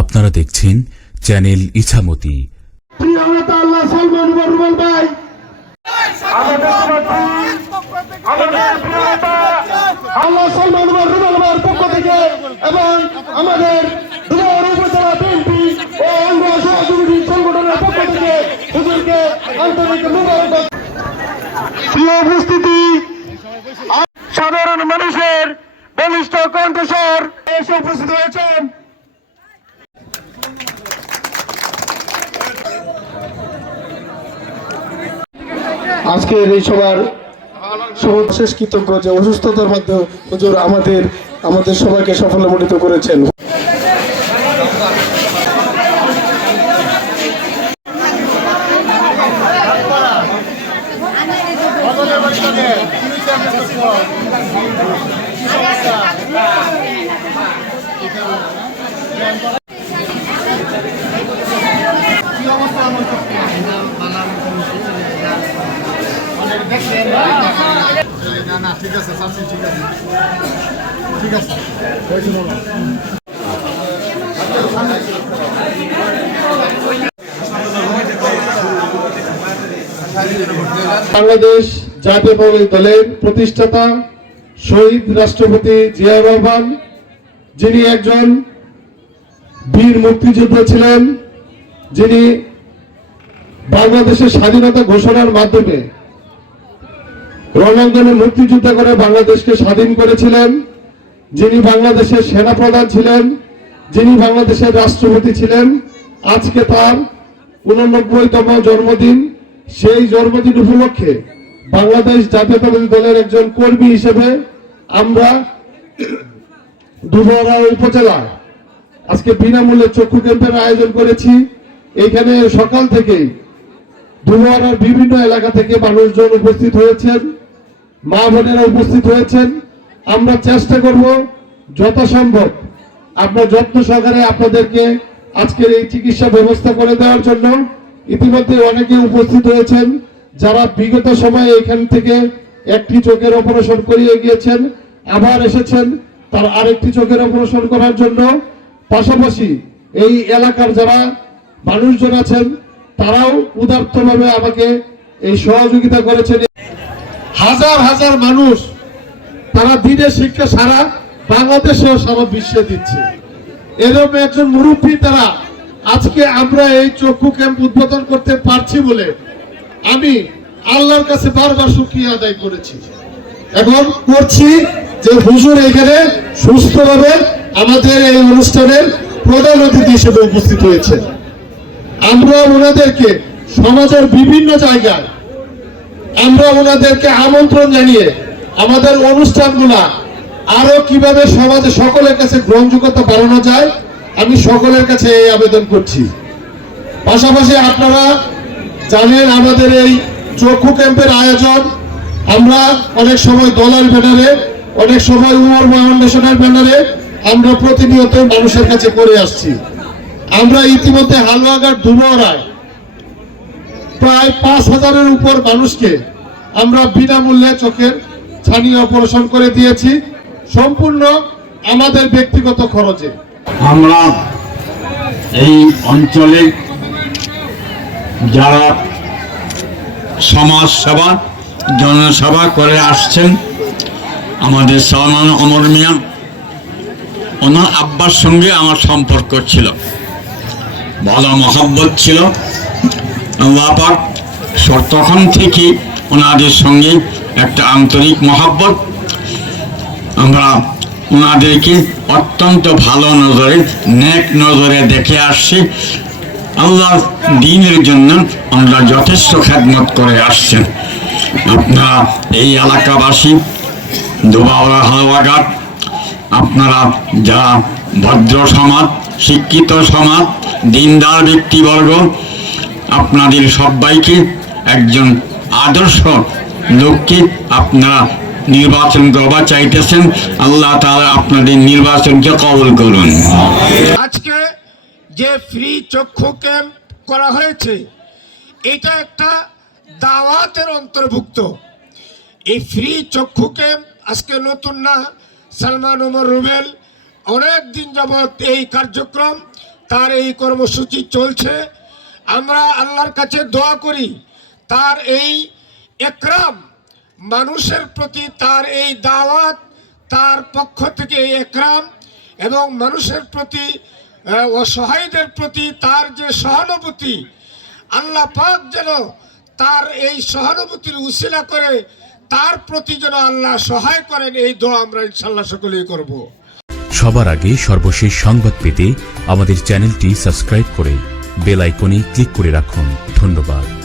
আপনারা দেখছেন চ্যানেল ইছামতি। পক্ষ থেকে এবং আমাদের প্রিয় উপস্থিতি, সাধারণ মানুষের বলিষ্ঠ কণ্ঠস্বর এসে উপস্থিত হয়েছেন। আজকের এই সবার শেষ কৃতজ্ঞ যে অসুস্থতার মধ্যে হুজুর আমাদের আমাদের সবাইকে সাফল্যমণ্ডিত করেছেন। বাংলাদেশ জাতীয়তাবাদী দলের প্রতিষ্ঠাতা শহীদ রাষ্ট্রপতি জিয়া রহমান, যিনি একজন বীর মুক্তিযোদ্ধা ছিলেন, যিনি বাংলাদেশের স্বাধীনতা ঘোষণার মাধ্যমে রণাঙ্গনে মুক্তিযুদ্ধ করে বাংলাদেশকে স্বাধীন করেছিলেন। যিনি বাংলাদেশের সেনাপ্রধান ছিলেন, যিনি বাংলাদেশের রাষ্ট্রপতি ছিলেন, আজকে তার উননব্বইতম জন্মদিন। সেই জন্মদিন উপলক্ষে বাংলাদেশ জাতীয়তাবাদী দলের একজন কর্মী হিসেবে আমরা দুবরা উপজেলা আজকে বিনামূল্যে চক্ষু ক্যাম্পের আয়োজন করেছি। এখানে সকাল থেকে দুবরার বিভিন্ন এলাকা থেকে মানুষজন উপস্থিত হয়েছেন। মা বোনেরা উপস্থিত হয়েছেন। আমরা চেষ্টা করব যথাসম্ভব আমরা যত্ন সহকারে আপনাদেরকে আজকের এই চিকিৎসা ব্যবস্থা করে দেওয়ার জন্য ইতিমধ্যে অনেকে উপস্থিত হয়েছেন, যারা বিগত সময়ে এখান থেকে একটি চোখের অপারেশন করিয়ে গিয়েছেন, আবার এসেছেন তার আরেকটি চোখের অপারেশন করার জন্য। পাশাপাশি এই এলাকার যারা মানুষজন আছেন, তারাও উদার্থভাবে আমাকে এই সহযোগিতা করেছেন। হাজার হাজার মানুষ তারা দিনের শিক্ষা সারা বাংলাদেশে ও সারা বিশ্বে দিচ্ছে। এরকম একজন মুরব্বী তারা আজকে আমরা এই চক্ষু ক্যাম্প উদ্বোধন করতে পারছি বলে আমি আল্লাহর কাছে বারবার সুক্রিয়া আদায় করেছি। এখন করছি যে হুজুর এখানে সুস্থভাবে আমাদের এই অনুষ্ঠানের প্রধান অতিথি হিসেবে উপস্থিত হয়েছে আমরা ওনাদেরকে সমাজের বিভিন্ন জায়গায় আমরা ওনাদেরকে আমন্ত্রণ জানিয়ে আমাদের অনুষ্ঠানগুলা আরও কীভাবে সমাজে সকলের কাছে গ্রহণযোগ্যতা বাড়ানো যায়, আমি সকলের কাছে এই আবেদন করছি। পাশাপাশি আপনারা জানেন আমাদের এই চক্ষু ক্যাম্পের আয়োজন। আমরা অনেক সময় দলের ব্যানারে, অনেক সময় উমর ফাউন্ডেশনের ব্যানারে আমরা প্রতিনিয়ত মানুষের কাছে করে আসছি। আমরা ইতিমধ্যে হালুয়াঘাট দুবরায় প্রায় পাঁচ হাজারের উপর মানুষকে আমরা বিনামূল্যে চোখের ছানি অপারেশন করে দিয়েছি, সম্পূর্ণ আমাদের ব্যক্তিগত খরচে। আমরা এই অঞ্চলে যারা সমাজ সেবা জনসেবা করে আসছেন, আমাদের সালমান অমর মিয়া, ওনার আব্বার সঙ্গে আমার সম্পর্ক ছিল। ভালো মহব্বত ছিল। আল্লাহ তখন থেকে ওনাদের সঙ্গে একটা আন্তরিক মহাব্বত। আমরা ওনাদেরকে অত্যন্ত ভালো নজরে, নেক নজরে দেখে আসছি। আল্লাহ দিনের জন্য আমরা যথেষ্ট খেদমত করে আসছেন। আপনারা এই এলাকাবাসী দুবাওয়া হালুয়াঘাট আপনারা যারা ভদ্র সমাজ, শিক্ষিত সমাজ, দিনদার ব্যক্তিবর্গ আপনাদের সবাইকে একজন আদর্শ লোককে আপনারা নির্বাচন করবা চাইতেছেন। আল্লাহ তাআলা আপনাদের নির্বাচনকে কবল করুন। আজকে যে ফ্রি চক্ষু ক্যাম্প করা হয়েছে, এটা একটা দাওয়াতের অন্তর্ভুক্ত। এই ফ্রি চক্ষু ক্যাম্প আজকে নতুন না, সালমান ওমর রুবেল অনেক দিন যাবৎ এই কার্যক্রম, তার এই কর্মসূচি চলছে। আমরা আল্লাহর কাছে দোয়া করি, তার এই একরাম মানুষের প্রতি তার এই দাওয়াত, তার পক্ষ থেকে এই একরাম এবং মানুষের প্রতি অসহায়দের প্রতি তার যে সহানুভূতি, আল্লাহ পাক যেন তার এই সহানুভূতির উশিলা করে, তার প্রতি যেন আল্লাহ সহায় করেন, এই দোয়া আমরা ইনশাল্লাহ সকলেই করব। সবার আগে সর্বশেষ সংবাদ পেতে আমাদের চ্যানেলটি সাবস্ক্রাইব করে বেল আইকনে ক্লিক করে রাখুন। ধন্যবাদ।